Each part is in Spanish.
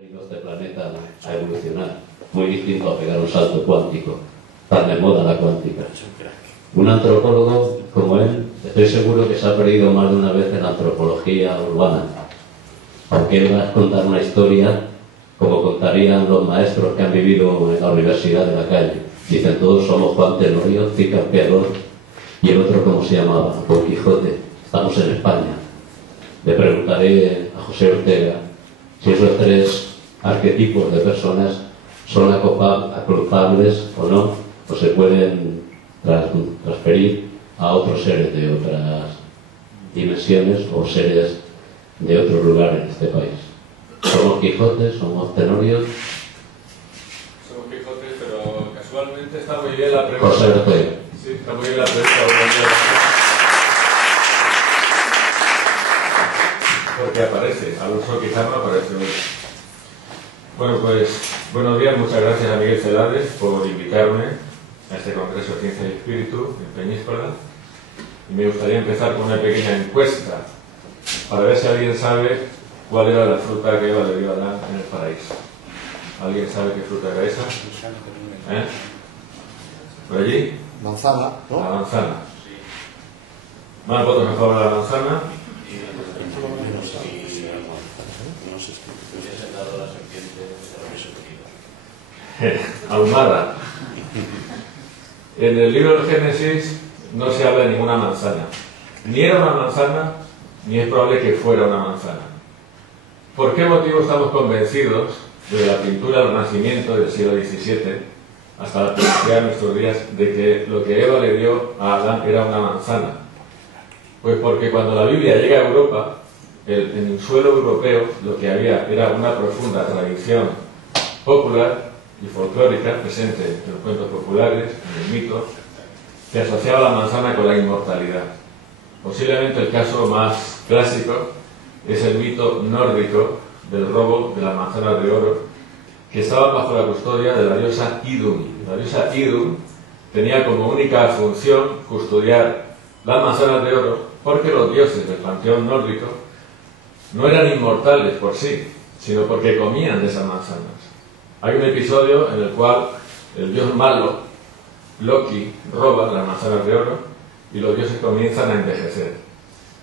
venido este planeta a evolucionar, muy distinto a pegar un salto cuántico, tan de moda la cuántica. Un antropólogo como él, estoy seguro que se ha perdido más de una vez en la antropología urbana, aunque él va a contar una historia como contarían los maestros que han vivido en la universidad de la calle. Dicen todos somos Juan Tenorio, Cid Campeador y el otro, ¿cómo se llamaba? Don Quijote. Estamos en España. Le preguntaré a José Ortega si esos tres arquetipos de personas son acoplables o no, o se pueden transferir a otros seres de otras dimensiones o seres de otros lugares en este país. Somos Quijotes, somos Tenorios. Somos Quijotes, pero casualmente está muy bien la pregunta. José Ortega. Sí, está muy bien la pregunta. Porque aparece, Alonso quizás no aparece hoy. Bueno, pues, buenos días, muchas gracias a Miguel Celades por invitarme a este Congreso de Ciencia y Espíritu en Peñíscola. Y me gustaría empezar con una pequeña encuesta para ver si alguien sabe cuál era la fruta que Eva le dio a Adán en el paraíso. ¿Alguien sabe qué fruta era esa? ¿Eh? ¿Por allí? Manzana, ¿no? La manzana. Más votos a favor de la manzana. Ahumada. En el libro del Génesis no se habla de ninguna manzana. Ni era una manzana, ni es probable que fuera una manzana. ¿Por qué motivo estamos convencidos de la pintura del Renacimiento del siglo XVII hasta la pintura de nuestros días de que lo que Eva le dio a Adán era una manzana? Pues porque cuando la Biblia llega a Europa, en el suelo europeo lo que había era una profunda tradición popular y folclórica presente en los cuentos populares, en el mito, que asociaba la manzana con la inmortalidad. Posiblemente el caso más clásico es el mito nórdico del robo de las manzanas de oro, que estaban bajo la custodia de la diosa Idun. La diosa Idun tenía como única función custodiar las manzanas de oro porque los dioses del panteón nórdico no eran inmortales por sí, sino porque comían de esas manzanas. Hay un episodio en el cual el dios malo, Loki, roba las manzanas de oro y los dioses comienzan a envejecer.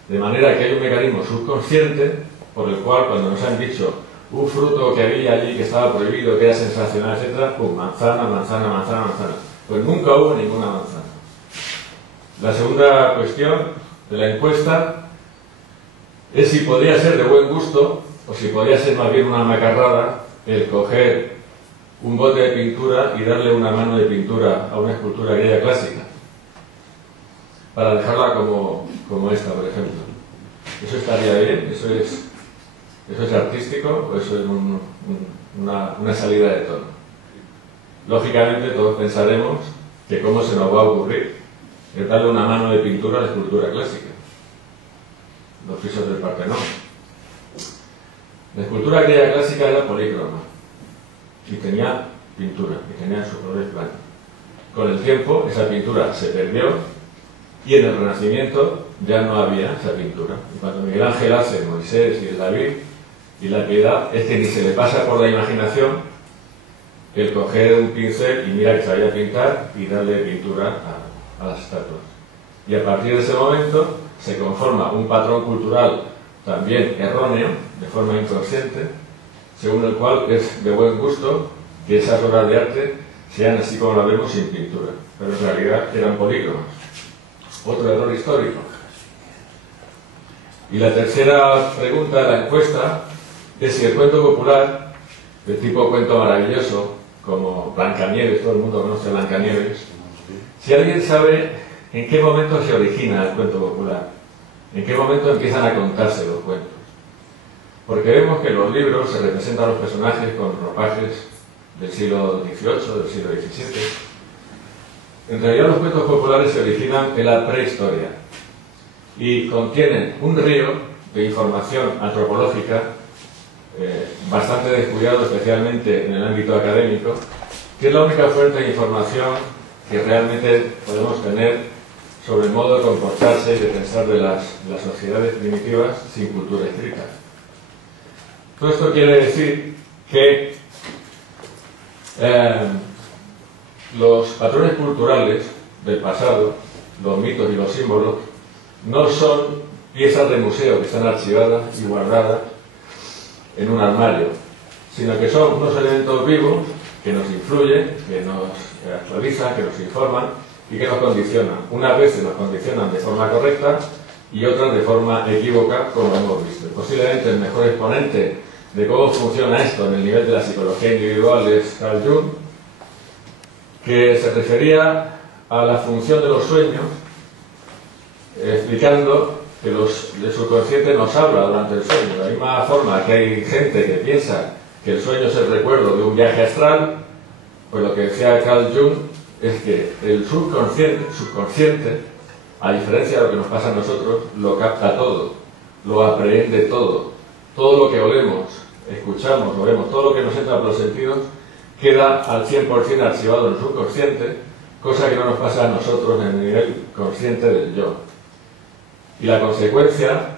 De manera que hay un mecanismo subconsciente por el cual cuando nos han dicho un fruto que había allí que estaba prohibido, que era sensacional, etc., ¡pum! Manzana, manzana, manzana, manzana. Pues nunca hubo ninguna manzana. La segunda cuestión de la encuesta es si podría ser de buen gusto o si podría ser más bien una macarrada el coger un bote de pintura y darle una mano de pintura a una escultura griega clásica para dejarla como esta, por ejemplo. ¿Eso estaría bien? ¿Eso es artístico o eso es una salida de tono? Lógicamente todos pensaremos que cómo se nos va a ocurrir es darle una mano de pintura a la escultura clásica, los frisos del Partenón. La escultura griega clásica era polícroma y tenía pintura, y tenía sus colores blancos. Con el tiempo esa pintura se perdió y en el Renacimiento ya no había esa pintura. Y cuando Miguel Ángel hace Moisés y el David y la Piedad, es que ni se le pasa por la imaginación el coger un pincel y mira que sabía pintar y darle pintura a las estatuas. Y a partir de ese momento se conforma un patrón cultural también erróneo, de forma inconsciente, según el cual es de buen gusto que esas obras de arte sean así como las vemos sin pintura, pero en realidad eran polícromas. Otro error histórico. Y la tercera pregunta de la encuesta es si el cuento popular, de tipo cuento maravilloso, como Blancanieves, todo el mundo conoce a Blancanieves, si alguien sabe en qué momento se origina el cuento popular, en qué momento empiezan a contarse los cuentos. Porque vemos que en los libros se representan los personajes con ropajes del siglo XVIII, del siglo XVII. En realidad los cuentos populares se originan en la prehistoria y contienen un río de información antropológica bastante descuidado, especialmente en el ámbito académico, que es la única fuente de información que realmente podemos tener sobre el modo de comportarse y de pensar de las sociedades primitivas sin cultura escrita. Todo esto quiere decir que los patrones culturales del pasado, los mitos y los símbolos, no son piezas de museo que están archivadas y guardadas en un armario, sino que son unos elementos vivos que nos influyen, que nos actualizan, que nos informan y que nos condicionan. Unas veces nos condicionan de forma correcta y otras de forma equívoca, como hemos visto. Posiblemente el mejor exponente de cómo funciona esto en el nivel de la psicología individual es Carl Jung, que se refería a la función de los sueños, explicando que el subconsciente nos habla durante el sueño. De la misma forma que hay gente que piensa que el sueño es el recuerdo de un viaje astral, pues lo que decía Carl Jung es que el subconsciente, a diferencia de lo que nos pasa a nosotros, lo capta todo, lo aprehende todo. Todo lo que olemos, escuchamos, o vemos, todo lo que nos entra por los sentidos, queda al 100% archivado en el subconsciente, cosa que no nos pasa a nosotros en el nivel consciente del yo. Y la consecuencia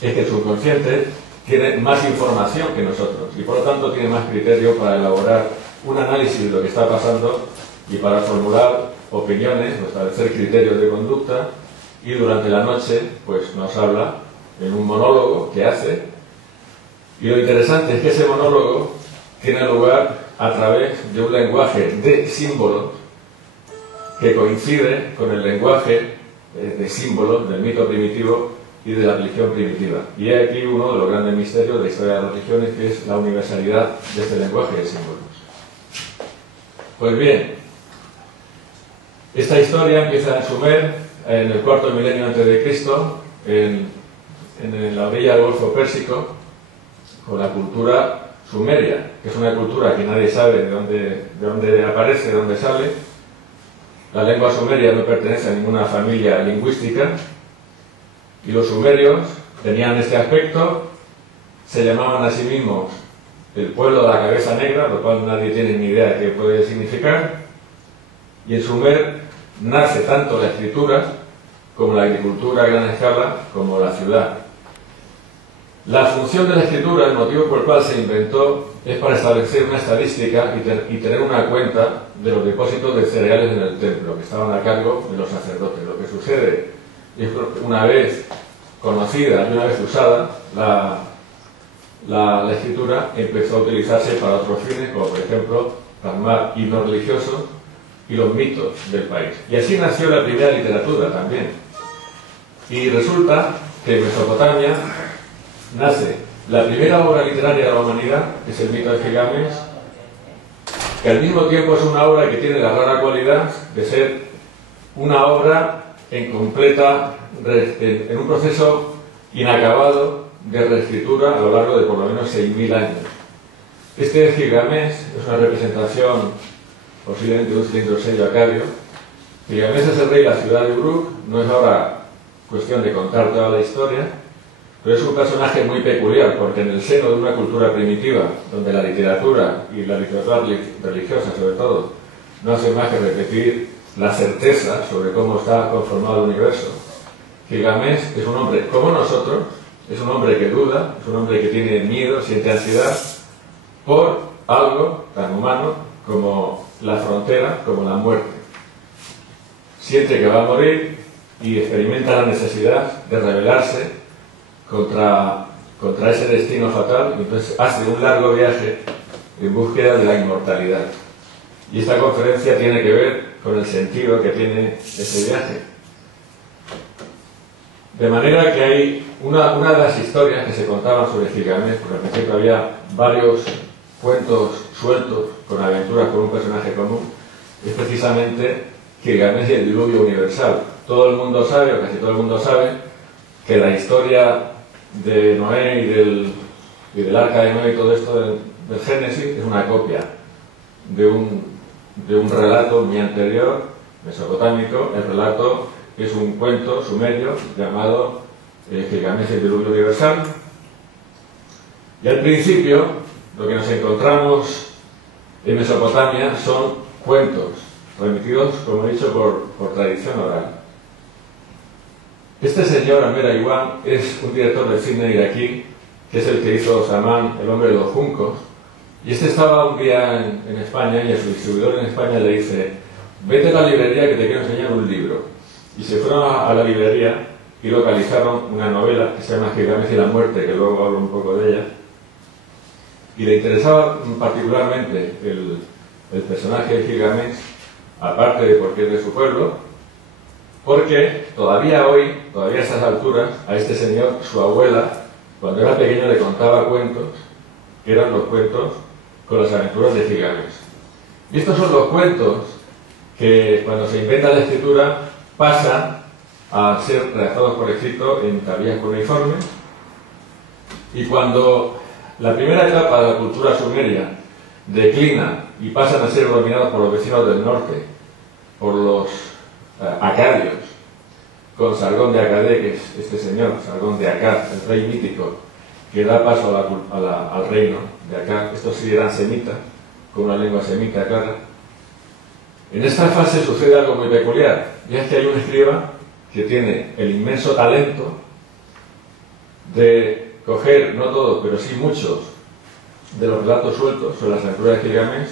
es que el subconsciente tiene más información que nosotros y por lo tanto tiene más criterio para elaborar un análisis de lo que está pasando y para formular opiniones o establecer criterios de conducta, y durante la noche pues nos habla en un monólogo que hace, y lo interesante es que ese monólogo tiene lugar a través de un lenguaje de símbolos que coincide con el lenguaje de símbolos del mito primitivo y de la religión primitiva. Y hay aquí uno de los grandes misterios de la historia de las religiones, que es la universalidad de este lenguaje de símbolos. Pues bien, esta historia empieza en Sumer, en el cuarto milenio antes de Cristo, en la orilla del Golfo Pérsico, con la cultura sumeria, que es una cultura que nadie sabe de dónde aparece, de dónde sale. La lengua sumeria no pertenece a ninguna familia lingüística, y los sumerios tenían este aspecto, se llamaban a sí mismos el pueblo de la cabeza negra, lo cual nadie tiene ni idea de qué puede significar, y en Sumer nace tanto la escritura como la agricultura a gran escala, como la ciudad. La función de la escritura, el motivo por el cual se inventó, es para establecer una estadística y tener una cuenta de los depósitos de cereales en el templo, que estaban a cargo de los sacerdotes. Lo que sucede es que una vez conocida y una vez usada, la escritura empezó a utilizarse para otros fines, como por ejemplo plasmar himnos religiosos y los mitos del país. Y así nació la primera literatura también. Y resulta que en Mesopotamia nace la primera obra literaria de la humanidad, que es el mito de Gilgamesh, que al mismo tiempo es una obra que tiene la rara cualidad de ser una obra en un proceso inacabado de reescritura a lo largo de por lo menos 6.000 años. Este Gilgamesh es una representación posiblemente de un cilindro sello acadio. Gilgamesh es el rey de la ciudad de Uruk. No es ahora cuestión de contar toda la historia, pero es un personaje muy peculiar, porque en el seno de una cultura primitiva, donde la literatura y la literatura religiosa sobre todo no hacen más que repetir la certeza sobre cómo está conformado el universo, Gilgamesh es un hombre como nosotros, es un hombre que duda, es un hombre que tiene miedo, siente ansiedad por algo tan humano como la frontera, como la muerte. Siente que va a morir y experimenta la necesidad de rebelarse contra ese destino fatal, y entonces hace un largo viaje en búsqueda de la inmortalidad. Y esta conferencia tiene que ver con el sentido que tiene ese viaje. De manera que hay una de las historias que se contaban sobre Gilgamesh, porque al principio había varios cuentos sueltos con aventuras con un personaje común, es precisamente Gilgamesh y el diluvio universal. Todo el mundo sabe, o casi todo el mundo sabe, que la historia de Noé y del arca de Noé y todo esto del Génesis es una copia de un relato muy anterior, mesopotámico. El relato es un cuento sumerio llamado Gilgamesh y el diluvio universal. Y al principio lo que nos encontramos en Mesopotamia son cuentos remitidos, como he dicho, por tradición oral. Este señor, Amer Aywan, es un director de cine iraquí, que es el que hizo Saman, el hombre de los juncos, Y este estaba un día en España y a su distribuidor en España le dice: vete a la librería que te quiero enseñar un libro. Y se fueron a la librería y localizaron una novela que se llama Gilgamesh y la muerte, que luego hablo un poco de ella. Y le interesaba particularmente el personaje de Gilgamesh, aparte de porque es de su pueblo, porque todavía hoy, todavía a estas alturas, a este señor, su abuela, cuando era pequeño le contaba cuentos, que eran los cuentos con las aventuras de Gilgamesh. Y estos son los cuentos que cuando se inventa la escritura pasan a ser redactados por escrito en tablillas cuneiformes, y cuando la primera etapa de la cultura sumeria declina y pasan a ser dominados por los vecinos del norte, por los acadios, con Sargón de Acadé, que es este señor, Sargón de Akkad, el rey mítico, que da paso al reino de Akkad. Estos sí eran semitas, con una lengua semita clara. En esta fase sucede algo muy peculiar, y es que hay un escriba que tiene el inmenso talento de coger, no todos, pero sí muchos, de los relatos sueltos sobre las aventuras de Gilgamesh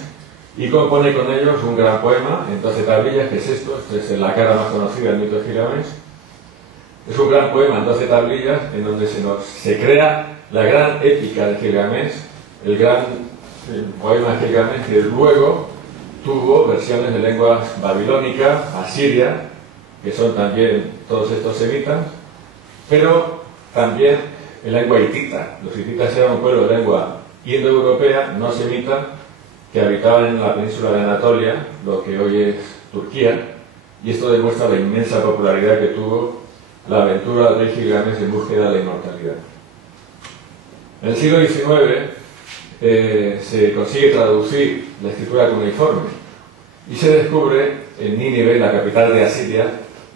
y compone con ellos un gran poema en 12 tablillas, que es esto. Esta es la cara más conocida del mito de Gilgamesh. Es un gran poema en 12 tablillas en donde se crea la gran épica de Gilgamesh, el gran poema de Gilgamesh, que luego tuvo versiones de lengua babilónica, asiria, que son también todos estos semitas, pero también en lengua hitita. Los hititas eran un pueblo de lengua indoeuropea, no semita, que habitaban en la península de Anatolia, lo que hoy es Turquía, y esto demuestra la inmensa popularidad que tuvo la aventura del rey Gilgamesh en búsqueda de la inmortalidad. En el siglo XIX se consigue traducir la escritura cuneiforme y se descubre en Nínive, la capital de Asiria,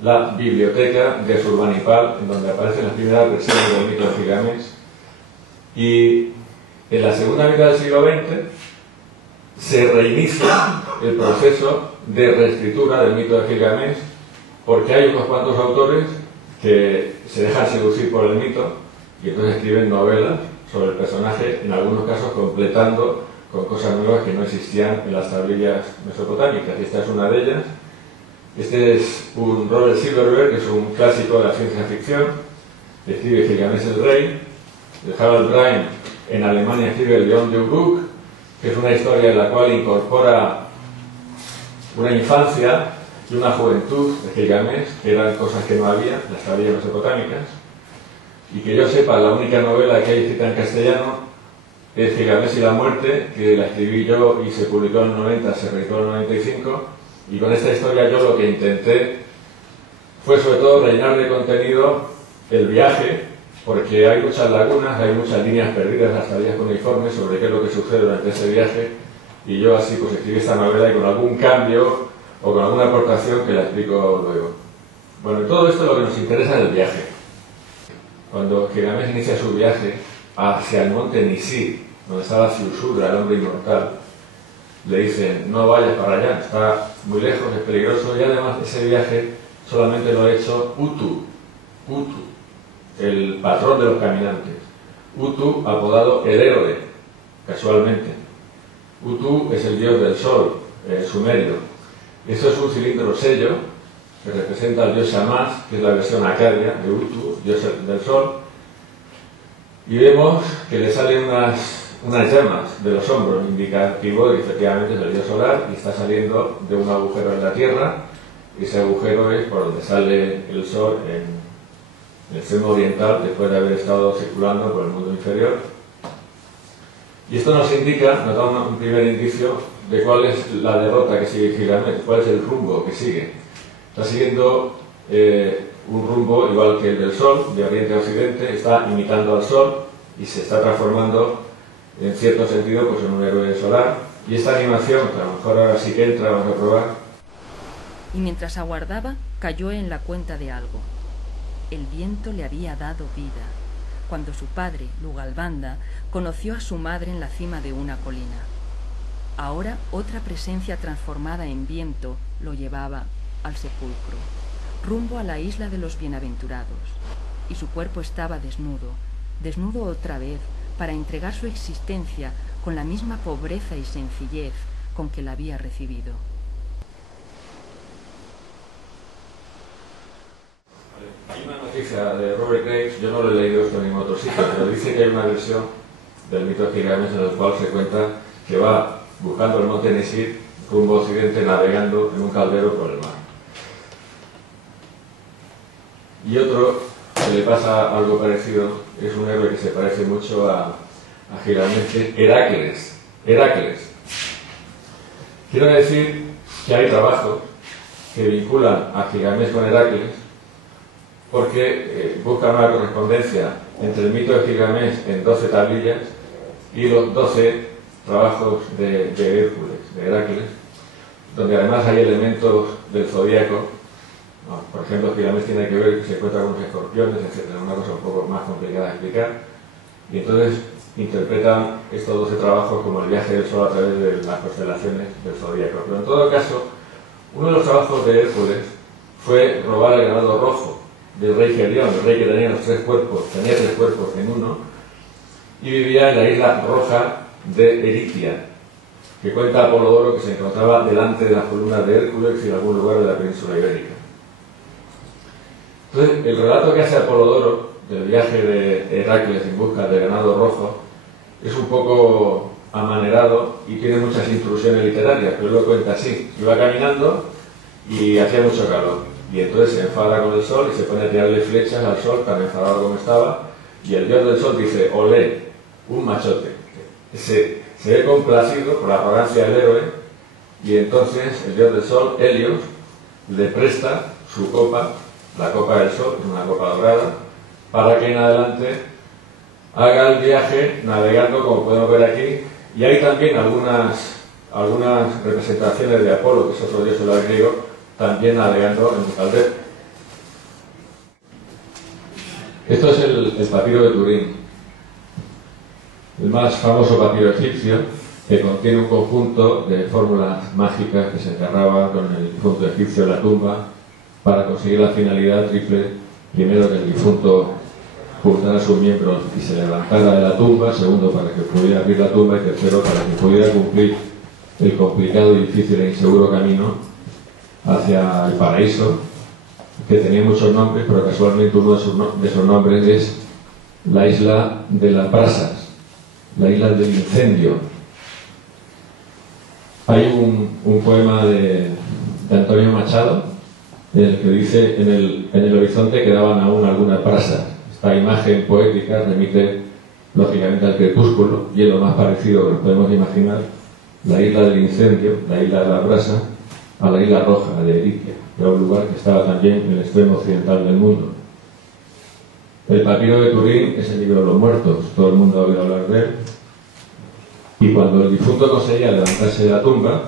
la biblioteca de Asurbanipal, en donde aparecen las primeras versiones del mito de Gilgamesh. Y en la segunda mitad del siglo XX se reinicia el proceso de reescritura del mito de Gilgamesh, porque hay unos cuantos autores que se dejan seducir por el mito y entonces escriben novelas sobre el personaje, en algunos casos completando con cosas nuevas que no existían en las tablillas mesopotámicas. Y esta es una de ellas. Este es un Robert Silverberg, que es un clásico de la ciencia ficción, que escribe Gilgamesh el Rey. El Harald Brain en Alemania escribe el León de Uruk, que es una historia en la cual incorpora una infancia y una juventud de Gilgamesh, que eran cosas que no había en las tablillas mesopotámicas. Y que yo sepa, la única novela que hay escrita en castellano es Gilgamesh y la muerte, que la escribí yo y se publicó en el 90, se reeditó en el 95. Y con esta historia yo lo que intenté fue sobre todo rellenar de contenido el viaje, porque hay muchas lagunas, hay muchas líneas perdidas en las tablillas cuneiformes sobre qué es lo que sucede durante ese viaje, y yo así pues escribí esta novela y con algún cambio o con alguna aportación que la explico luego. Bueno, todo esto es lo que nos interesa en el viaje. Cuando Gilgamesh inicia su viaje hacia el monte Nisir, donde estaba Siusudra, el hombre inmortal, le dicen: no vayas para allá, está muy lejos, es peligroso, y además ese viaje solamente lo ha hecho Utu, el patrón de los caminantes. Utu, apodado Heréode, casualmente. Utu es el dios del sol, sumerio. Esto es un cilindro sello que representa al dios Shamash, que es la versión acadia de Utu, dios del sol. Y vemos que le salen unas llamas de los hombros, indicativo de que efectivamente es el dios solar y está saliendo de un agujero en la tierra. Ese agujero es por donde sale el sol en el extremo oriental, después de haber estado circulando por el mundo inferior. Y esto nos indica, nos da un primer indicio de cuál es la derrota que sigue Gilgamesh, cuál es el rumbo que sigue. Está siguiendo un rumbo igual que el del sol, de oriente a occidente, está imitando al sol y se está transformando en cierto sentido pues en un héroe solar. Y esta animación, que a lo mejor ahora sí que entra, vamos a probar. Y mientras aguardaba, cayó en la cuenta de algo. El viento le había dado vida, cuando su padre, Lugalbanda, conoció a su madre en la cima de una colina. Ahora otra presencia transformada en viento lo llevaba al sepulcro, rumbo a la isla de los bienaventurados, y su cuerpo estaba desnudo, desnudo otra vez, para entregar su existencia con la misma pobreza y sencillez con que la había recibido. Hay una noticia de Robert Graves, yo no lo he leído esto en ningún otro sitio, pero dice que hay una versión del mito de Gilgamesh en el cual se cuenta que va buscando el monte Nisir rumbo occidente, navegando en un caldero por el mar. Y otro que le pasa algo parecido es un héroe que se parece mucho a Gilgamesh, Heracles. Quiero decir que hay trabajos que vinculan a Gilgamesh con Heracles porque buscan una correspondencia entre el mito de Gilgamesh en 12 tablillas y los 12 trabajos de Hércules, de Heracles, donde además hay elementos del zodíaco. Por ejemplo, Gilgamesh tiene que ver que se encuentra con los escorpiones, etc. Una cosa un poco más complicada de explicar. Y entonces interpretan estos 12 trabajos como el viaje del sol a través de las constelaciones del zodíaco. Pero en todo caso, uno de los trabajos de Hércules fue robar el ganado rojo del rey Gerión, el rey que tenía los 3 cuerpos, tenía 3 cuerpos en uno, y vivía en la isla roja de Eritia, que cuenta Apolodoro que se encontraba delante de las columnas de Hércules y en algún lugar de la península ibérica. Entonces, el relato que hace Apolodoro del viaje de Heracles en busca de ganado rojo es un poco amanerado y tiene muchas intrusiones literarias, pero él lo cuenta así. Iba caminando y hacía mucho calor, y entonces se enfada con el sol y se pone a tirarle flechas al sol, tan enfadado como estaba, y el dios del sol dice: olé, un machote. Se ve complacido por la arrogancia del héroe, y entonces el dios del sol, Helios, le presta su copa, la copa del sol, una copa dorada, para que en adelante haga el viaje navegando, como podemos ver aquí. Y hay también algunas representaciones de Apolo, que es otro dios solar griego, también navegando en un caldero. Esto es el papiro de Turín, el más famoso papiro egipcio, que contiene un conjunto de fórmulas mágicas que se enterraban con el difunto egipcio en la tumba para conseguir la finalidad triple: primero, que el difunto juntara sus miembros y se levantara de la tumba; segundo, para que pudiera abrir la tumba; y tercero, para que pudiera cumplir el complicado, difícil e inseguro camino hacia el paraíso, que tenía muchos nombres, pero casualmente uno de esos nombres es la isla de las brasas, la isla del incendio. Hay un poema de Antonio Machado en el que dice: en el horizonte quedaban aún algunas brasas. Esta imagen poética remite lógicamente al crepúsculo, y es lo más parecido que nos podemos imaginar la isla del incendio, la isla de la brasa, a la isla roja de Eritia, que era un lugar que estaba también en el extremo occidental del mundo. El papiro de Turín es el libro de los muertos, todo el mundo ha oído hablar de él. Y cuando el difunto conseguía levantarse de la tumba,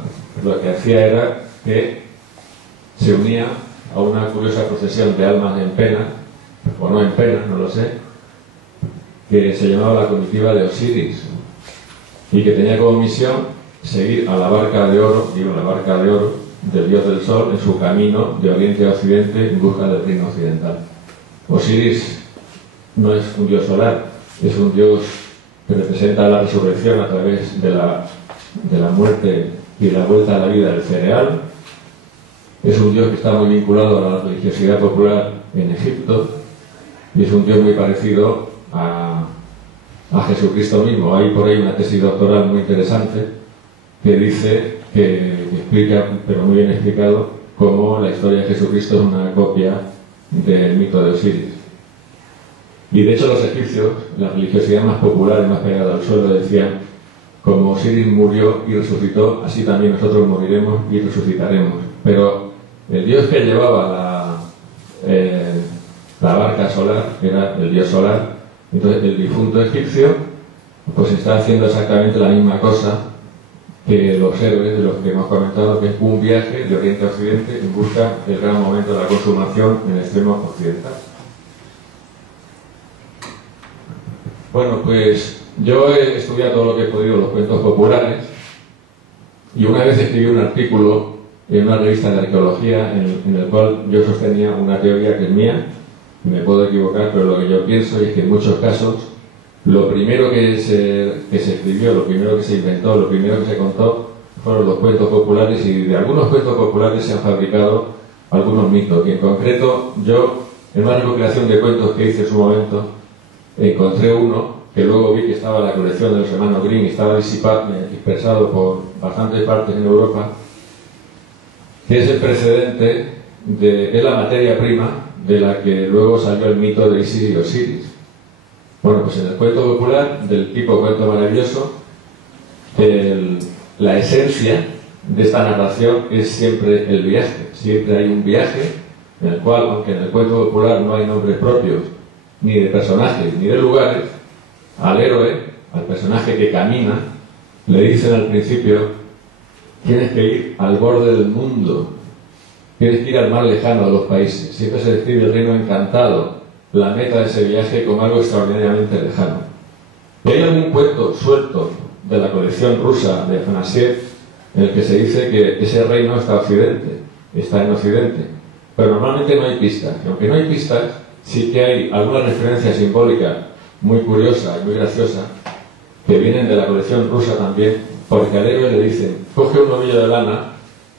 lo que hacía era que se unía a una curiosa procesión de almas en pena, o no en pena, no lo sé, que se llamaba la comitiva de Osiris, y que tenía como misión seguir a la barca de oro, del dios del sol en su camino de oriente a occidente en busca del reino occidental. Osiris no es un dios solar, es un dios que representa la resurrección a través de la muerte y la vuelta a la vida del cereal. Es un dios que está muy vinculado a la religiosidad popular en Egipto, y es un dios muy parecido a Jesucristo mismo. Hay por ahí una tesis doctoral muy interesante que dice, que explica, pero muy bien explicado, cómo la historia de Jesucristo es una copia del mito de Osiris. Y de hecho los egipcios, la religiosidad más popular y más pegada al suelo, decían: como Osiris murió y resucitó, así también nosotros moriremos y resucitaremos. Pero el dios que llevaba la barca solar era el dios solar. Entonces el difunto egipcio pues está haciendo exactamente la misma cosa que los héroes de los que hemos comentado, que es un viaje de oriente a occidente en busca del gran momento de la consumación en el extremo occidental. Bueno, pues yo he estudiado todo lo que he podido los cuentos populares, y una vez escribí un artículo en una revista de arqueología en el cual yo sostenía una teoría que es mía, me puedo equivocar, pero lo que yo pienso es que en muchos casos lo primero que se escribió, lo primero que se inventó, lo primero que se contó fueron los cuentos populares, y de algunos cuentos populares se han fabricado algunos mitos. Y en concreto, yo, en una recopilación de cuentos que hice en su momento, encontré uno que luego vi que estaba en la colección de los hermanos Grimm y estaba dispersado por bastantes partes en Europa, que es el precedente, es la materia prima de la que luego salió el mito de Isis y Osiris. Bueno, pues en el cuento popular, del tipo cuento maravilloso, la esencia de esta narración es siempre el viaje. Siempre hay un viaje en el cual, aunque en el cuento popular no hay nombres propios, ni de personajes, ni de lugares, al héroe, al personaje que camina, le dicen al principio: tienes que ir al borde del mundo, tienes que ir al más lejano de los países. Siempre se describe el reino encantado, la meta de ese viaje, como algo extraordinariamente lejano. Y hay algún cuento suelto de la colección rusa de Afanasiev en el que se dice que ese reino está en Occidente, pero normalmente no hay pistas. Y aunque no hay pistas, sí que hay alguna referencia simbólica muy curiosa y muy graciosa que vienen de la colección rusa también, porque al héroe le dicen: coge un ovillo de lana,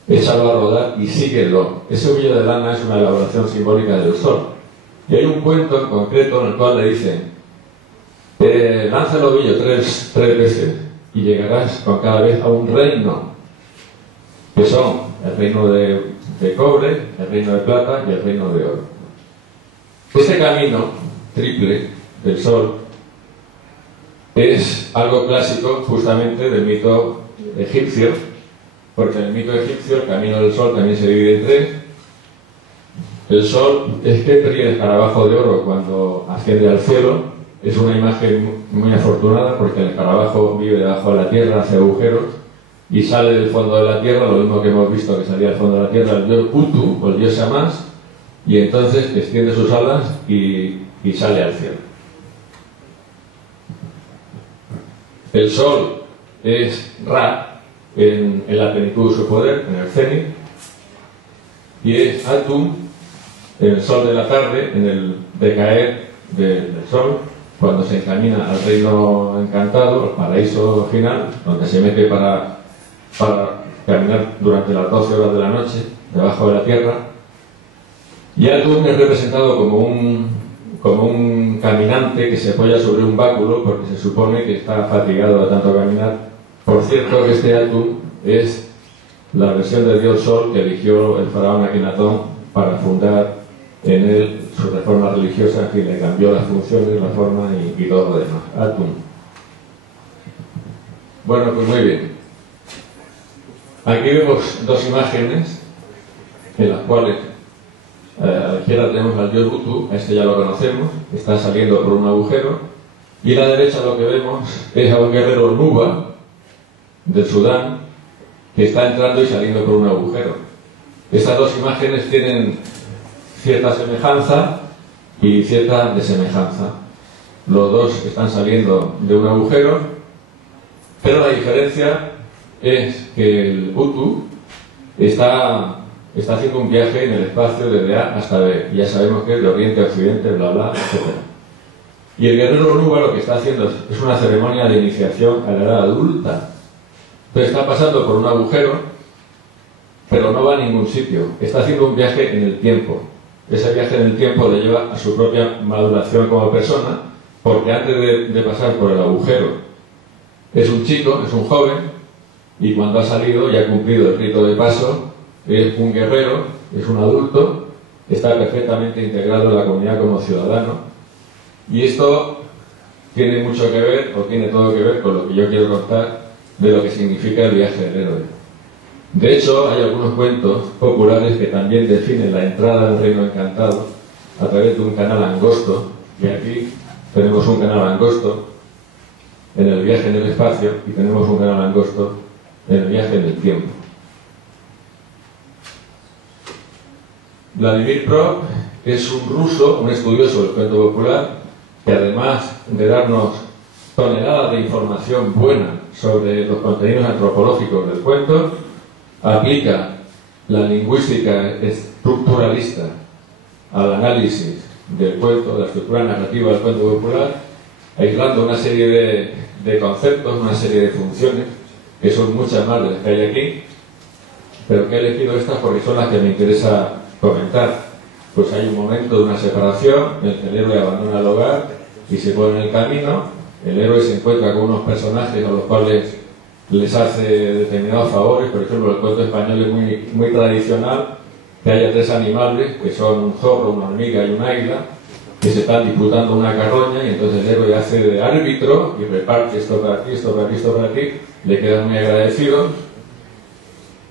échalo a rodar y síguelo. Ese ovillo de lana es una elaboración simbólica del sol. Y hay un cuento en concreto en el cual le dicen: lanza el ovillo tres veces y llegarás con cada vez a un reino, que son el reino de cobre, el reino de plata y el reino de oro. Este camino triple del sol es algo clásico justamente del mito egipcio, porque en el mito egipcio el camino del sol también se divide en tres. El sol es Petri, el escarabajo de oro, cuando asciende al cielo. Es una imagen muy afortunada porque el escarabajo vive debajo de la tierra, hace agujeros y sale del fondo de la tierra, lo mismo que hemos visto que salía del fondo de la tierra el dios Utu o el dios Shamash, y entonces extiende sus alas y sale al cielo. El sol es Ra en la plenitud de su poder, en el cenit, y es Atum, el sol de la tarde, en el decaer del sol, cuando se encamina al reino encantado, al paraíso final, donde se mete para caminar durante las 12 horas de la noche, debajo de la tierra. Y Atum es representado como un caminante que se apoya sobre un báculo, porque se supone que está fatigado de tanto caminar. Por cierto, que este Atum es la versión del dios Sol que eligió el faraón Akenatón para fundar en él su reforma religiosa, que le cambió las funciones, la forma y todo lo demás. Atum. Bueno, pues muy bien. Aquí vemos dos imágenes en las cuales a la izquierda tenemos al dios Utu, a este ya lo conocemos, está saliendo por un agujero, y a la derecha lo que vemos es a un guerrero Nuba del Sudán que está entrando y saliendo por un agujero. Estas dos imágenes tienen cierta semejanza y cierta desemejanza. Los dos están saliendo de un agujero, pero la diferencia es que el Utu está haciendo un viaje en el espacio desde A hasta B. Ya sabemos que es de oriente a occidente, bla bla, etc. Y el guerrero Nuba lo que está haciendo es una ceremonia de iniciación a la edad adulta. Entonces está pasando por un agujero, pero no va a ningún sitio. Está haciendo un viaje en el tiempo. Ese viaje en el tiempo le lleva a su propia maduración como persona, porque antes de pasar por el agujero es un chico, es un joven, y cuando ha salido y ha cumplido el rito de paso, es un guerrero, es un adulto, está perfectamente integrado en la comunidad como ciudadano. Y esto tiene mucho que ver, o tiene todo que ver con lo que yo quiero contar de lo que significa el viaje del héroe. De hecho, hay algunos cuentos populares que también definen la entrada al reino encantado a través de un canal angosto, y aquí tenemos un canal angosto en el viaje en el espacio y tenemos un canal angosto en el viaje en el tiempo. Vladimir Prok es un ruso, un estudioso del cuento popular, que además de darnos toneladas de información buena sobre los contenidos antropológicos del cuento, aplica la lingüística estructuralista al análisis del cuento, de la estructura narrativa del cuento popular, aislando una serie de conceptos, una serie de funciones, que son muchas más de las que hay aquí, pero que he elegido estas porque son las que me interesa comentar. Pues hay un momento de una separación en el que el héroe abandona el hogar y se pone en el camino. El héroe se encuentra con unos personajes a los cuales les hace determinados favores. Por ejemplo, el cuento español es muy tradicional, que haya tres animales, que son un zorro, una hormiga y un águila, que se están disputando una carroña, y entonces el héroe hace de árbitro y reparte esto para ti, esto para ti, esto para ti. Le quedan muy agradecidos.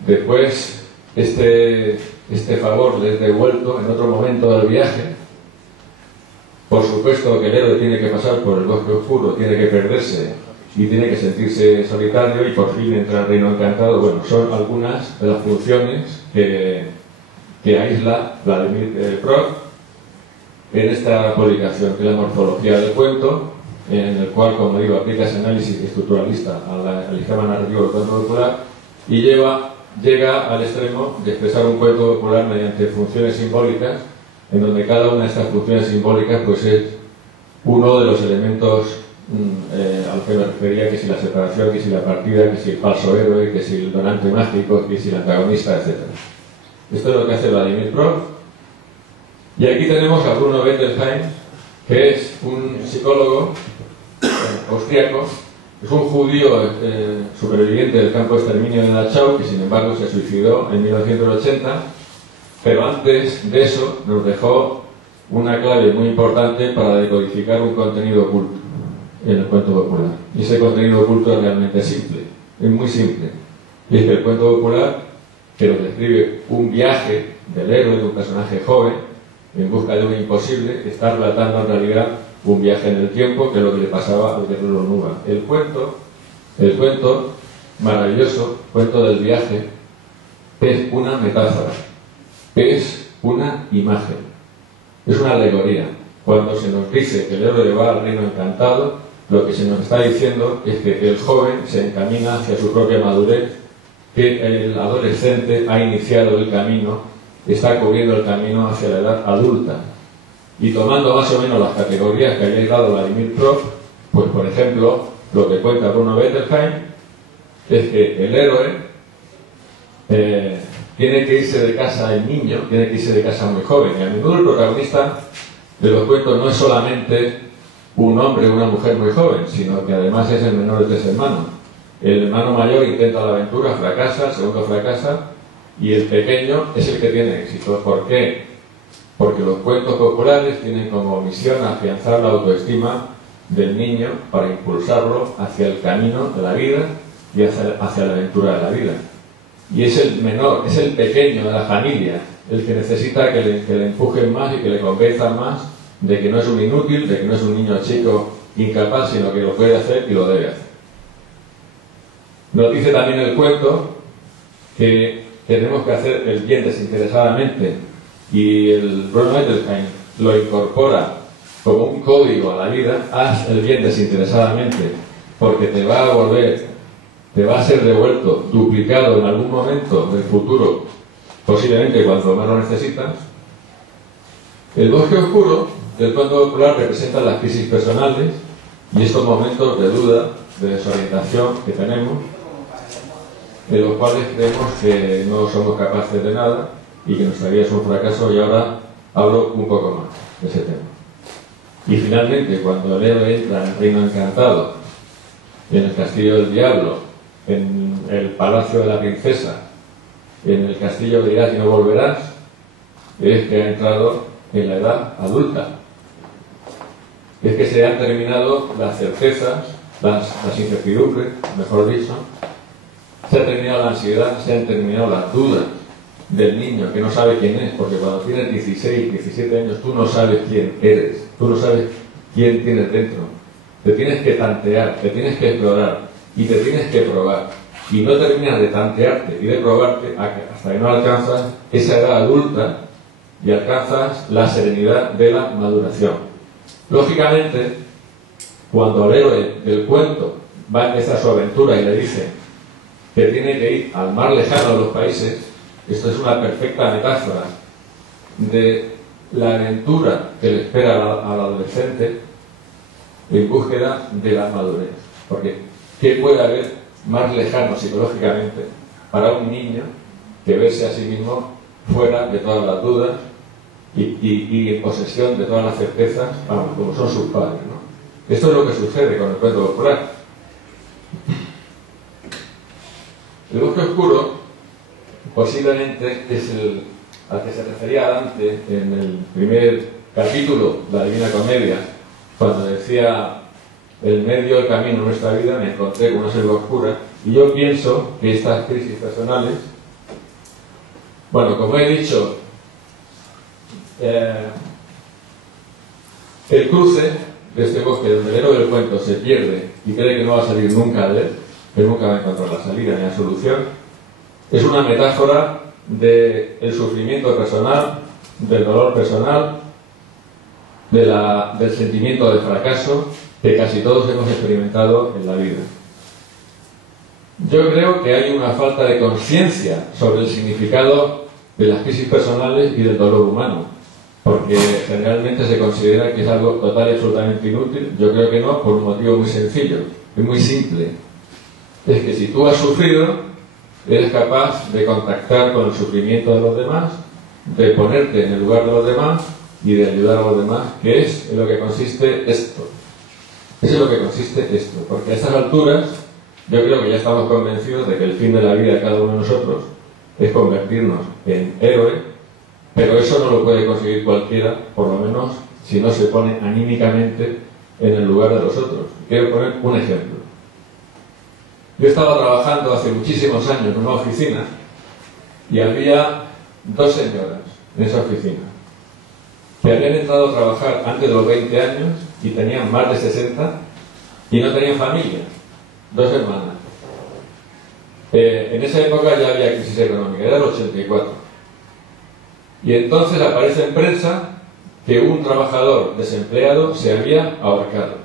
Después este favor les es devuelto en otro momento del viaje. Por supuesto que el héroe tiene que pasar por el bosque oscuro, tiene que perderse y tiene que sentirse solitario y por fin entra al reino encantado. Bueno, son algunas de las funciones que aísla Vladimir Prof en esta publicación, que es la morfología del cuento, en el cual, como digo, aplica ese análisis estructuralista al esquema narrativo del cuento popular y llega al extremo de expresar un cuento popular mediante funciones simbólicas, en donde cada una de estas funciones simbólicas pues es uno de los elementos a los que me refería, que si la separación, que si la partida, que si el falso héroe, que si el donante mágico, que si el antagonista, etc. Esto es lo que hace Vladimir Prof. Y aquí tenemos a Bruno Bettelheim, que es un psicólogo austriaco. Es un judío superviviente del campo de exterminio de Dachau, que sin embargo se suicidó en 1980, pero antes de eso nos dejó una clave muy importante para decodificar un contenido oculto en el cuento popular. Y ese contenido oculto es realmente simple, es muy simple. Y es que el cuento popular, que nos describe un viaje del héroe, de un personaje joven, en busca de un imposible, está relatando en realidad un viaje en el tiempo, que es lo que le pasaba al guerrero Nuba. El cuento maravilloso, cuento del viaje, es una metáfora, es una imagen, es una alegoría. Cuando se nos dice que el héroe va al reino encantado, lo que se nos está diciendo es que el joven se encamina hacia su propia madurez, que el adolescente ha iniciado el camino, está cubriendo el camino hacia la edad adulta. Y tomando más o menos las categorías que había dado Vladimir Prof, pues por ejemplo, lo que cuenta Bruno Bettelheim es que el héroe tiene que irse de casa, el niño tiene que irse de casa muy joven, y a menudo el protagonista de los cuentos no es solamente un hombre o una mujer muy joven, sino que además es el menor de tres hermanos. El hermano mayor intenta la aventura, fracasa, el segundo fracasa, y el pequeño es el que tiene éxito. ¿Por qué? Porque los cuentos populares tienen como misión afianzar la autoestima del niño para impulsarlo hacia el camino de la vida y hacia la aventura de la vida. Y es el menor, es el pequeño de la familia el que necesita que le empujen más y que le convenzan más de que no es un inútil, de que no es un niño chico incapaz, sino que lo puede hacer y lo debe hacer. Nos dice también el cuento que tenemos que hacer el bien desinteresadamente, y el Bruno Bettelheim lo incorpora como un código a la vida: haz el bien desinteresadamente, porque te va a volver, te va a ser devuelto, duplicado en algún momento del futuro, posiblemente cuando más lo necesitas. El bosque oscuro del cuento popular representa las crisis personales y estos momentos de duda, de desorientación que tenemos, de los cuales creemos que no somos capaces de nada y que nuestra vida es un fracaso, y ahora hablo un poco más de ese tema. Y finalmente, cuando el héroe entra en el reino encantado, en el castillo del diablo, en el palacio de la princesa, en el castillo que irás y no volverás, es que ha entrado en la edad adulta. Es que se han terminado las certezas, las incertidumbres, mejor dicho, se ha terminado la ansiedad, se han terminado las dudas del niño que no sabe quién es, porque cuando tienes 16, 17 años tú no sabes quién eres, tú no sabes quién tienes dentro. Te tienes que tantear, te tienes que explorar y te tienes que probar. Y no terminas de tantearte y de probarte hasta que no alcanzas esa edad adulta y alcanzas la serenidad de la maduración. Lógicamente, cuando el héroe del cuento va a empezar su aventura y le dice que tiene que ir al mar lejano de los países, esto es una perfecta metáfora de la aventura que le espera al adolescente, en búsqueda de la madurez. Porque ¿qué puede haber más lejano psicológicamente para un niño que verse a sí mismo fuera de todas las dudas y en posesión de todas las certezas, vamos, como son sus padres, ¿no? Esto es lo que sucede con el cuento popular. El bosque oscuro posiblemente es el al que se refería Dante en el primer capítulo de la Divina Comedia, cuando decía: el medio del camino de nuestra vida me encontré con una selva oscura. Y yo pienso que estas crisis personales, bueno, como he dicho, el cruce de este bosque donde el héroe del cuento se pierde y cree que no va a salir nunca de él, que nunca va a encontrar la salida ni la solución, es una metáfora del sufrimiento personal, del dolor personal, del sentimiento de fracaso que casi todos hemos experimentado en la vida. Yo creo que hay una falta de conciencia sobre el significado de las crisis personales y del dolor humano, porque generalmente se considera que es algo total y absolutamente inútil. Yo creo que no, por un motivo muy sencillo, es muy simple. Es que si tú has sufrido, eres capaz de contactar con el sufrimiento de los demás, de ponerte en el lugar de los demás y de ayudar a los demás, que es en lo que consiste esto. Eso es lo que consiste esto, porque a estas alturas yo creo que ya estamos convencidos de que el fin de la vida de cada uno de nosotros es convertirnos en héroe, pero eso no lo puede conseguir cualquiera, por lo menos si no se pone anímicamente en el lugar de los otros. Quiero poner un ejemplo. Yo estaba trabajando hace muchísimos años en una oficina y había dos señoras en esa oficina que habían entrado a trabajar antes de los 20 años y tenían más de 60 y no tenían familia, dos hermanas. En esa época ya había crisis económica, era el 84. Y entonces aparece en prensa que un trabajador desempleado se había ahorcado,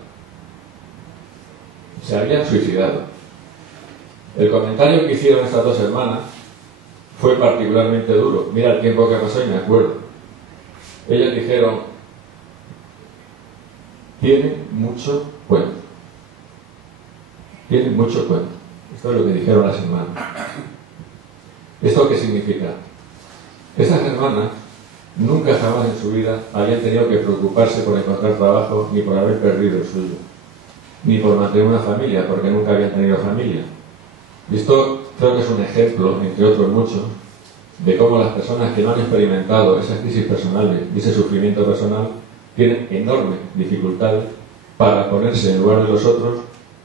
se había suicidado. El comentario que hicieron estas dos hermanas fue particularmente duro. Mira el tiempo que pasó y me acuerdo. Ellas dijeron: tiene mucho cuento. Tiene mucho cuento. Esto es lo que dijeron las hermanas. ¿Esto qué significa? Esas hermanas nunca jamás en su vida habían tenido que preocuparse por encontrar trabajo, ni por haber perdido el suyo, ni por mantener una familia, porque nunca habían tenido familia. Y esto creo que es un ejemplo, entre otros muchos, de cómo las personas que no han experimentado esas crisis personales y ese sufrimiento personal tienen enormes dificultades para ponerse en lugar de los otros,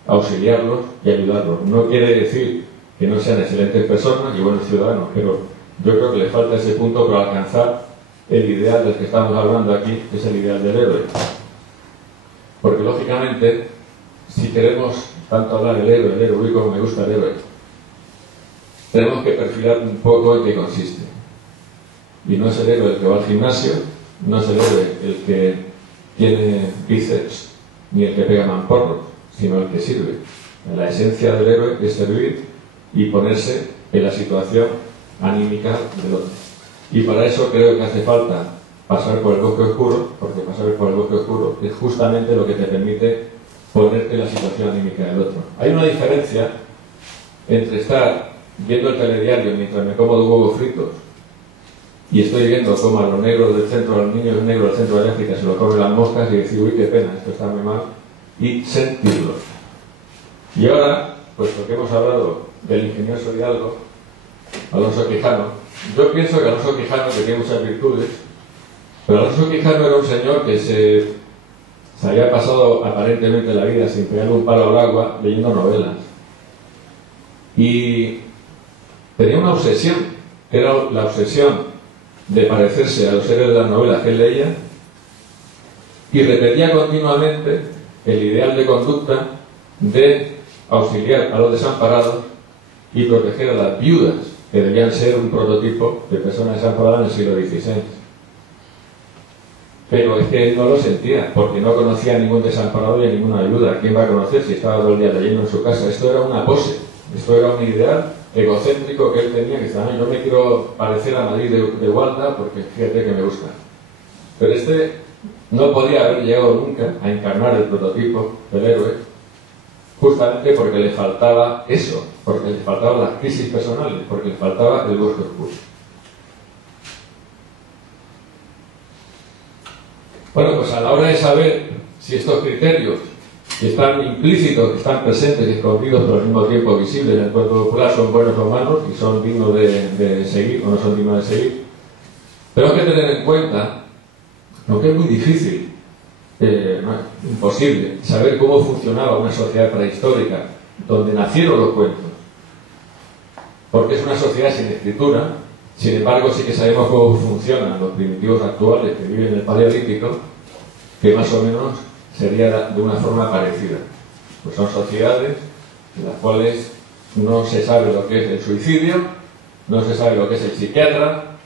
auxiliarlos y ayudarlos. No quiere decir que no sean excelentes personas y buenos ciudadanos, pero yo creo que les falta ese punto para alcanzar el ideal del que estamos hablando aquí, que es el ideal del héroe. Porque lógicamente, si queremos tanto hablar del héroe, uy, como me gusta el héroe, tenemos que perfilar un poco en qué consiste. Y no es el héroe el que va al gimnasio, no es el héroe el que tiene bíceps, ni el que pega mamporros, sino el que sirve. La esencia del héroe es servir y ponerse en la situación anímica del otro. Y para eso creo que hace falta pasar por el bosque oscuro, porque pasar por el bosque oscuro es justamente lo que te permite ponerte en la situación anímica del otro. Hay una diferencia entre estar viendo el telediario mientras me como 2 huevos fritos y estoy viendo cómo a los negros del centro, a los niños negros del centro de África se lo comen las moscas y decir: uy, qué pena, esto está muy mal, y sentirlo. Y ahora, puesto que hemos hablado del ingenioso hidalgo Alonso Quijano, yo pienso que Alonso Quijano, que tiene muchas virtudes, pero Alonso Quijano era un señor que se había pasado aparentemente la vida sin pegarle un palo al agua leyendo novelas. Y tenía una obsesión, que era la obsesión de parecerse a los héroes de las novelas que él leía, y repetía continuamente el ideal de conducta de auxiliar a los desamparados y proteger a las viudas, que debían ser un prototipo de personas desamparadas en el siglo XVI. Pero es que él no lo sentía, porque no conocía a ningún desamparado y a ninguna viuda. ¿Quién va a conocer si estaba todo el día leyendo en su casa? Esto era una pose, esto era un ideal egocéntrico que él tenía, que estaba: yo me quiero parecer a Madrid de Gualda porque fíjate que me gusta. Pero este no podía haber llegado nunca a encarnar el prototipo del héroe, justamente porque le faltaba eso, porque le faltaban las crisis personales, porque le faltaba el bosque oscuro. Bueno, pues a la hora de saber si estos criterios que están implícitos, que están presentes y escondidos, pero al mismo tiempo visibles en el cuerpo popular, son buenos o malos y son dignos de seguir o no son dignos de seguir, tenemos que tener en cuenta, aunque es muy difícil, no, es imposible, saber cómo funcionaba una sociedad prehistórica donde nacieron los cuentos, porque es una sociedad sin escritura. Sin embargo, sí que sabemos cómo funcionan los primitivos actuales que viven en el Paleolítico, que más o menos sería de una forma parecida. Pues son sociedades en las cuales no se sabe lo que es el suicidio, no se sabe lo que es el psiquiatra,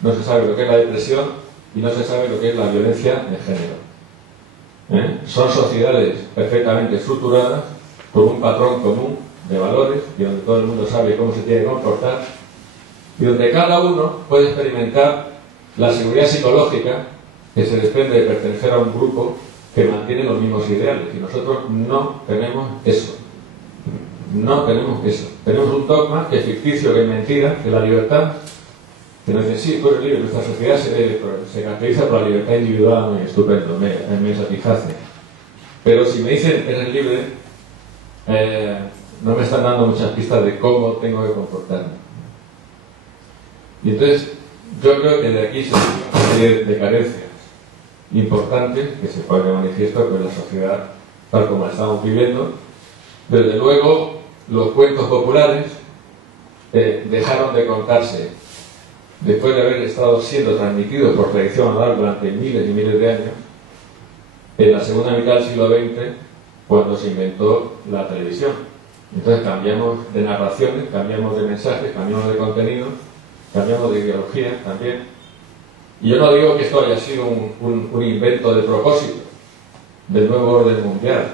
no se sabe lo que es la depresión y no se sabe lo que es la violencia de género. Son sociedades perfectamente estructuradas, con un patrón común de valores y donde todo el mundo sabe cómo se tiene que comportar, y donde cada uno puede experimentar la seguridad psicológica que se desprende de pertenecer a un grupo que mantiene los mismos ideales. Y nosotros no tenemos eso. No tenemos eso. Tenemos un dogma que es ficticio, que es mentira, que es la libertad, que nos dice, sí, tú eres libre. Nuestra sociedad se caracteriza por la libertad individual, muy estupendo, me satisface. Pero si me dicen eres libre, no me están dando muchas pistas de cómo tengo que comportarme. Y entonces, yo creo que de aquí se tiene una serie de carencias importantes que se ponen de manifiesto con la sociedad tal como la estamos viviendo. Desde luego, los cuentos populares dejaron de contarse después de haber estado siendo transmitidos por tradición oral durante miles y miles de años, en la segunda mitad del siglo XX, cuando se inventó la televisión. Entonces cambiamos de narraciones, cambiamos de mensajes, cambiamos de contenido, cambiamos de ideología también. Y yo no digo que esto haya sido un invento de propósito del nuevo orden mundial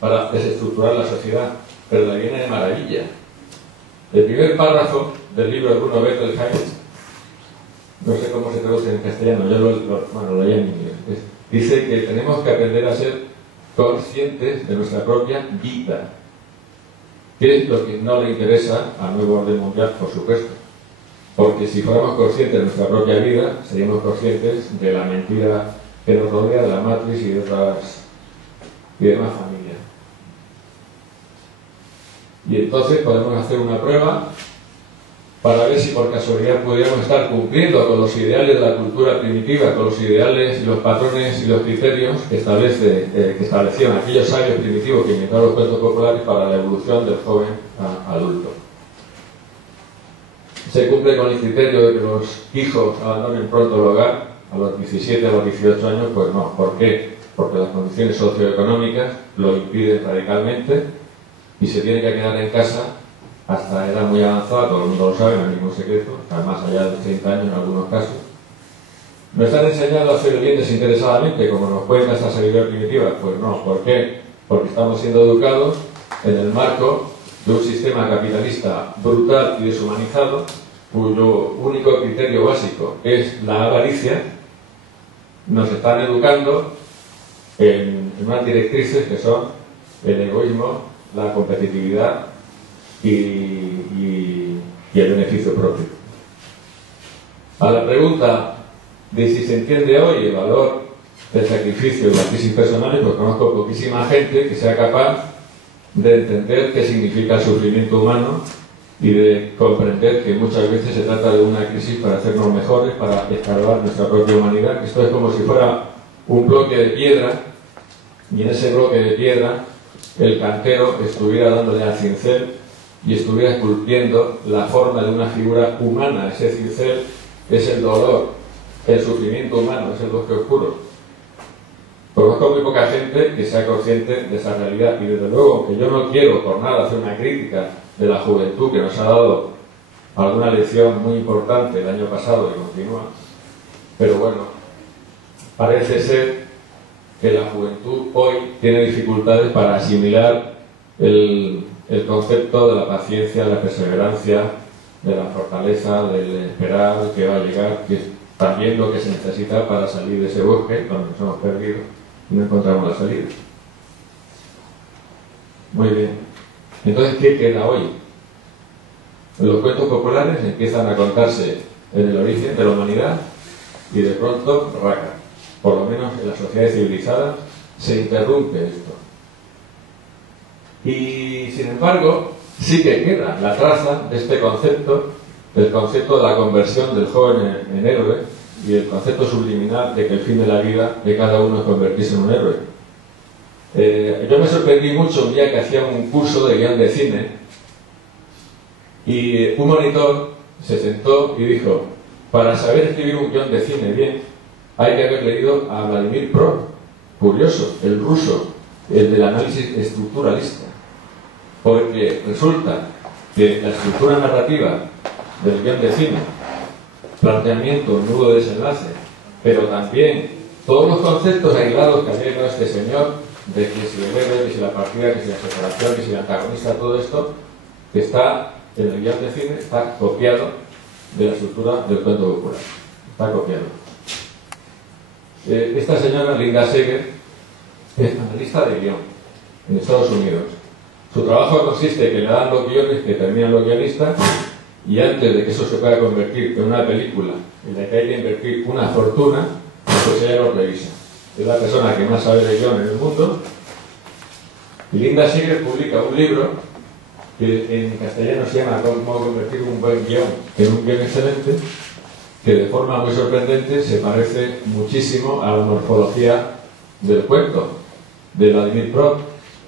para desestructurar la sociedad, pero le viene de maravilla. El primer párrafo del libro de Bruno Bettelheim, no sé cómo se traduce en castellano, yo lo leí en inglés, dice que tenemos que aprender a ser conscientes de nuestra propia vida, que es lo que no le interesa al nuevo orden mundial, por supuesto. Porque si fuéramos conscientes de nuestra propia vida, seríamos conscientes de la mentira que nos rodea, de la matriz y de demás familias. Y entonces podemos hacer una prueba para ver si por casualidad pudiéramos estar cumpliendo con los ideales de la cultura primitiva, con los ideales y los patrones y los criterios que establecían aquellos sabios primitivos que inventaron los cuentos populares para la evolución del joven adulto. Se cumple con el criterio de que los hijos abandonen pronto el hogar, a los 17, a los 18 años, pues no. ¿Por qué? Porque las condiciones socioeconómicas lo impiden radicalmente y se tiene que quedar en casa hasta edad muy avanzada, todo el mundo lo sabe, no hay ningún secreto, más allá de 30 años en algunos casos. ¿Nos están enseñando a hacer el bien desinteresadamente, como nos cuenta esta sabiduría primitiva? Pues no. ¿Por qué? Porque estamos siendo educados en el marco de un sistema capitalista brutal y deshumanizado, cuyo único criterio básico es la avaricia. Nos están educando en unas directrices que son el egoísmo, la competitividad y el beneficio propio. A la pregunta de si se entiende hoy el valor del sacrificio y las crisis personales, pues conozco poquísima gente que sea capaz de entender qué significa el sufrimiento humano y de comprender que muchas veces se trata de una crisis para hacernos mejores, para escalar nuestra propia humanidad. Esto es como si fuera un bloque de piedra y en ese bloque de piedra el cantero estuviera dándole al cincel y estuviera esculpiendo la forma de una figura humana. Ese cincel es el dolor, el sufrimiento humano, es el bosque oscuro. Conozco muy poca gente que sea consciente de esa realidad y desde luego que yo no quiero por nada hacer una crítica de la juventud que nos ha dado alguna lección muy importante el año pasado y continúa, pero bueno, parece ser que la juventud hoy tiene dificultades para asimilar el concepto de la paciencia, de la perseverancia, de la fortaleza, del esperar que va a llegar, que también lo que se necesita para salir de ese bosque cuando nos hemos perdido y no encontramos la salida. Muy bien. Entonces, ¿qué queda hoy? Los cuentos populares empiezan a contarse en el origen de la humanidad y de pronto, raca. Por lo menos en las sociedades civilizadas se interrumpe esto. Y sin embargo, sí que queda la traza de este concepto, el concepto de la conversión del joven en héroe y el concepto subliminal de que el fin de la vida de cada uno es convertirse en un héroe. Yo me sorprendí mucho un día que hacía un curso de guión de cine y un monitor se sentó y dijo: para saber escribir un guión de cine bien, hay que haber leído a Vladimir Prot, curioso, el ruso, el del análisis estructuralista, porque resulta que la estructura narrativa del guión de cine, planteamiento, nudo de desenlace, pero también todos los conceptos aislados que había llegado este señor, de que si el héroe, que si la partida, que si la separación, que si el antagonista, todo esto, que está en el guión de cine, está copiado de la estructura del cuento popular. Está copiado. Esta señora, Linda Seger, es analista de guión en Estados Unidos. Su trabajo consiste en que le dan los guiones, que terminan los guionistas, y antes de que eso se pueda convertir en una película en la que hay que invertir una fortuna, pues ella lo revisa. Es la persona que más sabe de guión en el mundo. Y Linda Seger publica un libro que en castellano se llama Cómo convertir un buen guión en un guión excelente, que de forma muy sorprendente se parece muchísimo a la morfología del cuento de Vladimir Prot,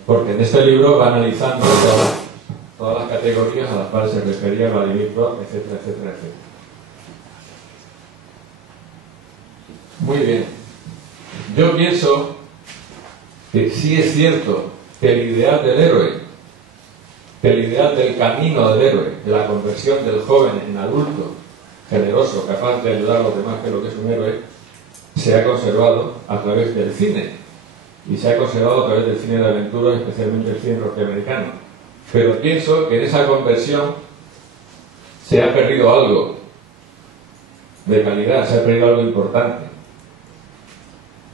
porque en este libro va analizando todas las categorías a las cuales se refería Vladimir Prot, etcétera, etcétera, etcétera. Muy bien. Yo pienso que sí es cierto que el ideal del héroe, que el ideal del camino del héroe, de la conversión del joven en adulto, generoso, capaz de ayudar a los demás, que es lo que es un héroe, se ha conservado a través del cine. Y se ha conservado a través del cine de aventura, especialmente el cine norteamericano. Pero pienso que en esa conversión se ha perdido algo de calidad, se ha perdido algo importante.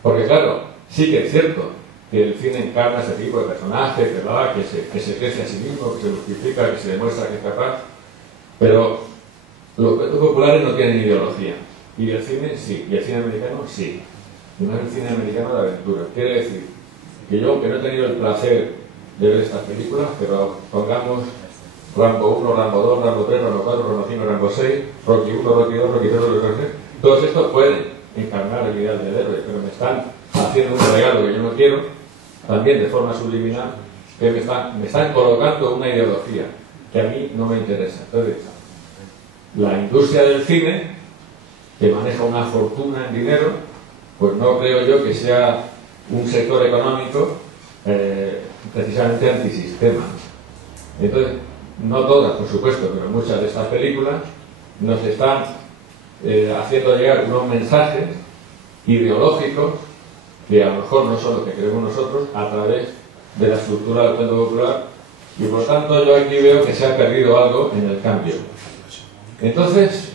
Porque claro, sí que es cierto que el cine encarna ese tipo de personaje, que se crece a sí mismo, que se justifica, que se demuestra que es capaz, pero los cuentos populares no tienen ideología. Y el cine sí, y el cine americano sí. Y no es el cine americano de aventura. Quiere decir que yo, aunque no he tenido el placer de ver estas películas, pero pongamos Rambo 1, Rambo 2, Rambo 3, Rambo 4, Rambo 5, Rambo 6, Rocky 1, Rocky 2, Rocky 3, Rocky 3, todos estos pueden encarnar el ideal del héroe, pero me están haciendo un regalo que yo no quiero, también de forma subliminal, que me están colocando una ideología que a mí no me interesa. Entonces, la industria del cine, que maneja una fortuna en dinero, pues no creo yo que sea un sector económico precisamente antisistema. Entonces, no todas, por supuesto, pero muchas de estas películas nos están haciendo llegar unos mensajes ideológicos que a lo mejor no son los que queremos nosotros, a través de la estructura del cuento popular, y por tanto yo aquí veo que se ha perdido algo en el cambio. Entonces,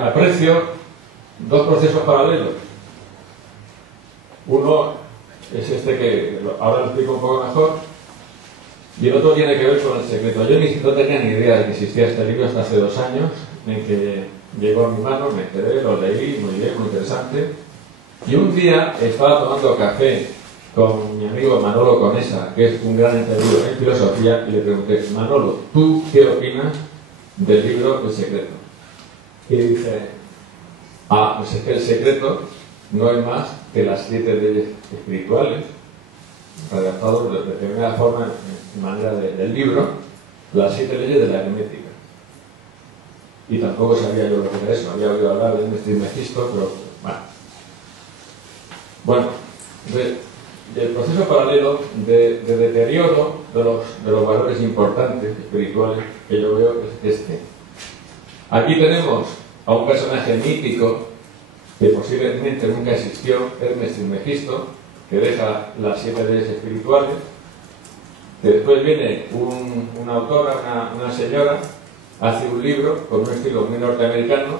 aprecio dos procesos paralelos. Uno es este que ahora lo explico un poco mejor, y el otro tiene que ver con El secreto. Yo no tenía ni idea de que existía este libro hasta hace 2 años, en que llegó a mi mano, me enteré, lo leí, muy bien, muy interesante. Y un día estaba tomando café con mi amigo Manolo Conesa, que es un gran entendido en filosofía, y le pregunté: Manolo, ¿tú qué opinas del libro El secreto? Y dice: pues es que el secreto no es más que las 7 leyes espirituales, redactados de primera forma, en manera del libro, las 7 leyes de la hermética. Y tampoco sabía yo lo que era eso, había oído hablar de Hermes Trismegisto, pero bueno, del proceso paralelo de deterioro de los valores importantes espirituales que yo veo es este. Aquí tenemos a un personaje mítico que posiblemente nunca existió, Hermes Trismegisto, que deja las 7 leyes espirituales, que después viene una autora, una señora, hace un libro con un estilo muy norteamericano,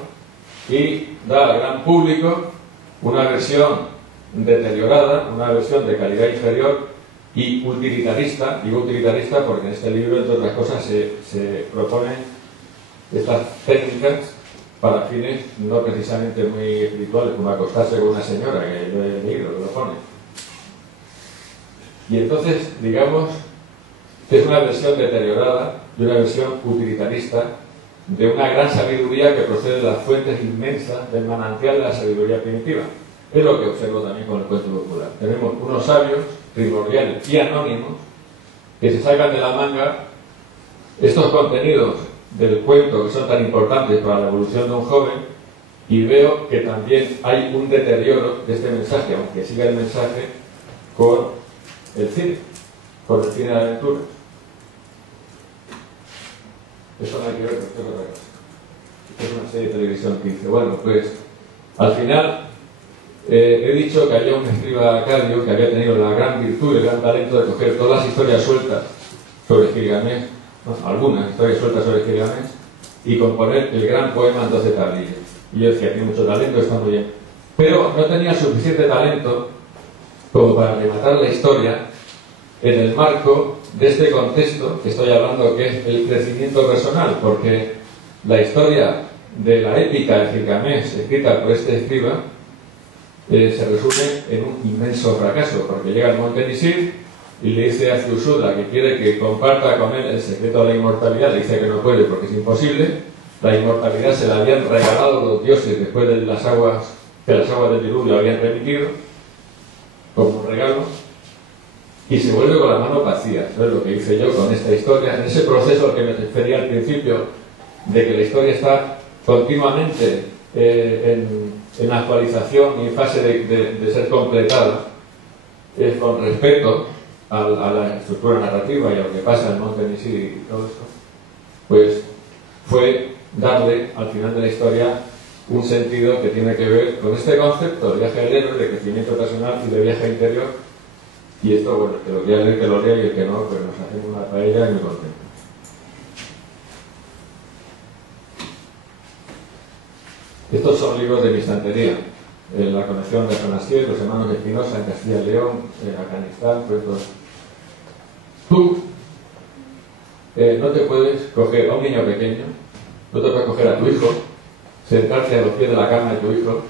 y da al gran público una versión deteriorada, una versión de calidad inferior y utilitarista. Digo utilitarista porque en este libro, entre otras cosas, se proponen estas técnicas para fines no precisamente muy espirituales, como acostarse con una señora, que yo he leído, que lo pone. Y entonces, digamos, que es una versión deteriorada y una versión utilitarista de una gran sabiduría que procede de las fuentes inmensas del manantial de la sabiduría primitiva. Es lo que observo también con el cuento popular. Tenemos unos sabios primordiales y anónimos que se sacan de la manga estos contenidos del cuento que son tan importantes para la evolución de un joven, y veo que también hay un deterioro de este mensaje, aunque siga el mensaje, con el cine de aventuras. Eso no hay que ver, esto es otra cosa. Esto es una serie de televisión que dice, bueno, pues al final he dicho que había un escriba acadio que había tenido la gran virtud y el gran talento de coger todas las historias sueltas sobre Gilgamesh, algunas historias sueltas sobre Gilgamesh, y componer el gran poema en 12 tablillas. Y yo decía, tiene mucho talento, está muy bien. Pero no tenía suficiente talento como para rematar la historia en el marco de este contexto que estoy hablando, que es el crecimiento personal, porque la historia de la épica de Gilgamesh escrita por este escriba se resume en un inmenso fracaso, porque llega al monte Nisir y le dice a Ziusudra que quiere que comparta con él el secreto de la inmortalidad. Le dice que no puede porque es imposible. La inmortalidad se la habían regalado los dioses después de las aguas del diluvio habían remitido como un regalo, y se vuelve con la mano vacía. ¿No es lo que hice yo con esta historia? En ese proceso al que me refería al principio, de que la historia está continuamente en actualización y en fase de ser completada, con respecto a la estructura narrativa y a lo que pasa en el monte Nisir y todo esto, pues fue darle al final de la historia un sentido que tiene que ver con este concepto de viaje del héroe, de crecimiento personal y de viaje interior. Y esto, bueno, que lo quiera leer, que lo lea, y el que no, pues nos hacemos una paella y muy contento. Estos son libros de mi estantería. La conexión de Jonasier, los hermanos de Espinosa en Castilla y León, Afganistán, pues todo. Tú no te puedes coger a un niño pequeño, no te puedes coger a tu hijo, sentarte a los pies de la cama de tu hijo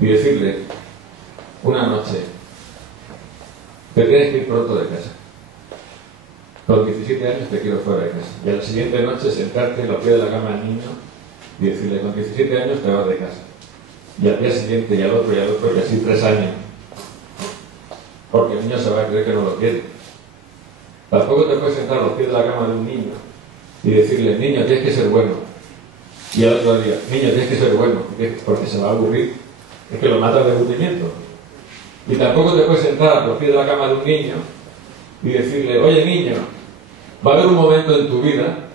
y decirle una noche: te tienes que ir pronto de casa. Con 17 años te quiero fuera de casa. Y a la siguiente noche sentarte a los pies de la cama del niño y decirle: con 17 años te vas de casa. Y al día siguiente, y al otro, y así 3 años. Porque el niño se va a creer que no lo quiere. Tampoco te puedes sentar a los pies de la cama de un niño y decirle: niño, tienes que ser bueno. Y al otro día: niño, tienes que ser bueno, porque se va a aburrir. Es que lo matas de aburrimiento. Y tampoco te puedes sentar a los pies de la cama de un niño y decirle: oye, niño, va a haber un momento en tu vida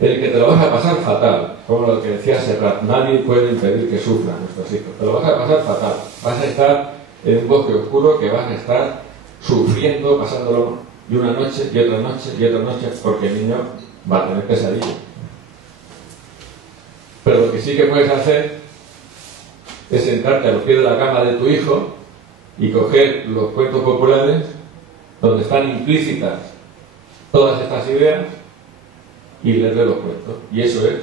en el que te lo vas a pasar fatal, como lo que decía Serrat: nadie puede impedir que sufran nuestros hijos. Te lo vas a pasar fatal. Vas a estar en un bosque oscuro que vas a estar sufriendo, pasándolo, y una noche, y otra noche, y otra noche, porque el niño va a tener pesadillas. Pero lo que sí que puedes hacer es sentarte a los pies de la cama de tu hijo y coger los cuentos populares donde están implícitas todas estas ideas y leerle los cuentos. Y eso es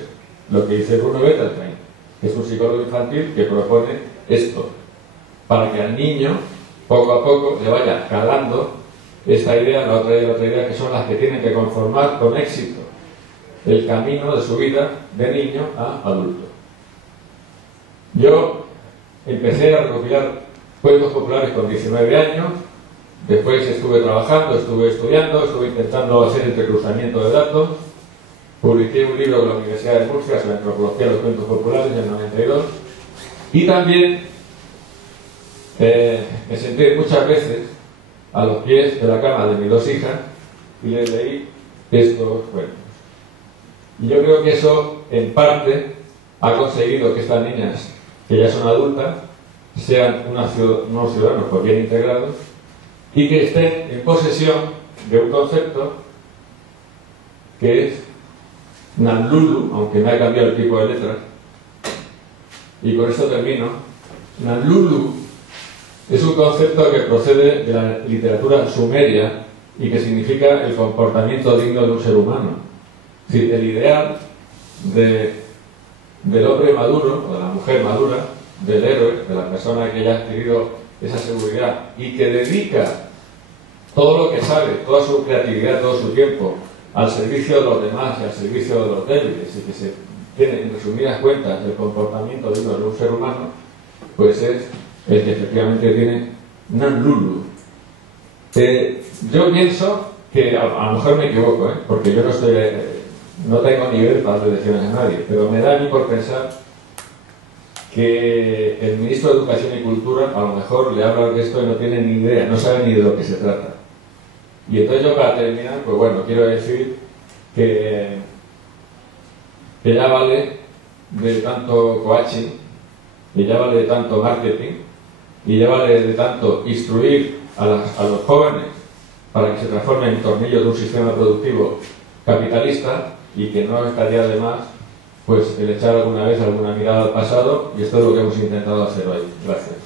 lo que dice Bruno Bettelheim, que es un psicólogo infantil que propone esto, para que al niño poco a poco le vaya calando esta idea, la otra idea, que son las que tienen que conformar con éxito el camino de su vida de niño a adulto. Yo empecé a recopilar cuentos populares con 19 años, después estuve trabajando, estuve estudiando, estuve intentando hacer entrecruzamiento de datos, publiqué un libro con la Universidad de Murcia sobre antropología de los cuentos populares en el 92, y también me senté muchas veces a los pies de la cama de mis 2 hijas y les leí estos cuentos. Y yo creo que eso, en parte, ha conseguido que estas niñas, que ya son adultas, sean unos ciudadanos pues bien integrados y que estén en posesión de un concepto que es Nanlulu, aunque me ha cambiado el tipo de letra, y con esto termino, Nanlulu es un concepto que procede de la literatura sumeria y que significa el comportamiento digno de un ser humano. Es decir, el ideal del hombre maduro, o de la mujer madura, del héroe, de la persona que ya ha adquirido esa seguridad y que dedica todo lo que sabe, toda su creatividad, todo su tiempo al servicio de los demás y al servicio de los débiles, y que se tiene, en resumidas cuentas, el comportamiento digno de un ser humano, pues es el que efectivamente tiene Nanlulu. Yo pienso que, a lo mejor me equivoco, porque yo no tengo nivel para darle lecciones a nadie, pero me da a mí por pensar que el ministro de Educación y Cultura a lo mejor le habla de esto y no tiene ni idea, no sabe ni de lo que se trata. Y entonces yo, para terminar, pues bueno, quiero decir que ya vale de tanto coaching, y ya vale de tanto marketing, y ya vale de tanto instruir a los jóvenes para que se transformen en tornillos de un sistema productivo capitalista, y que no estaría de más pues el echar alguna vez alguna mirada al pasado, y esto es lo que hemos intentado hacer hoy. Gracias.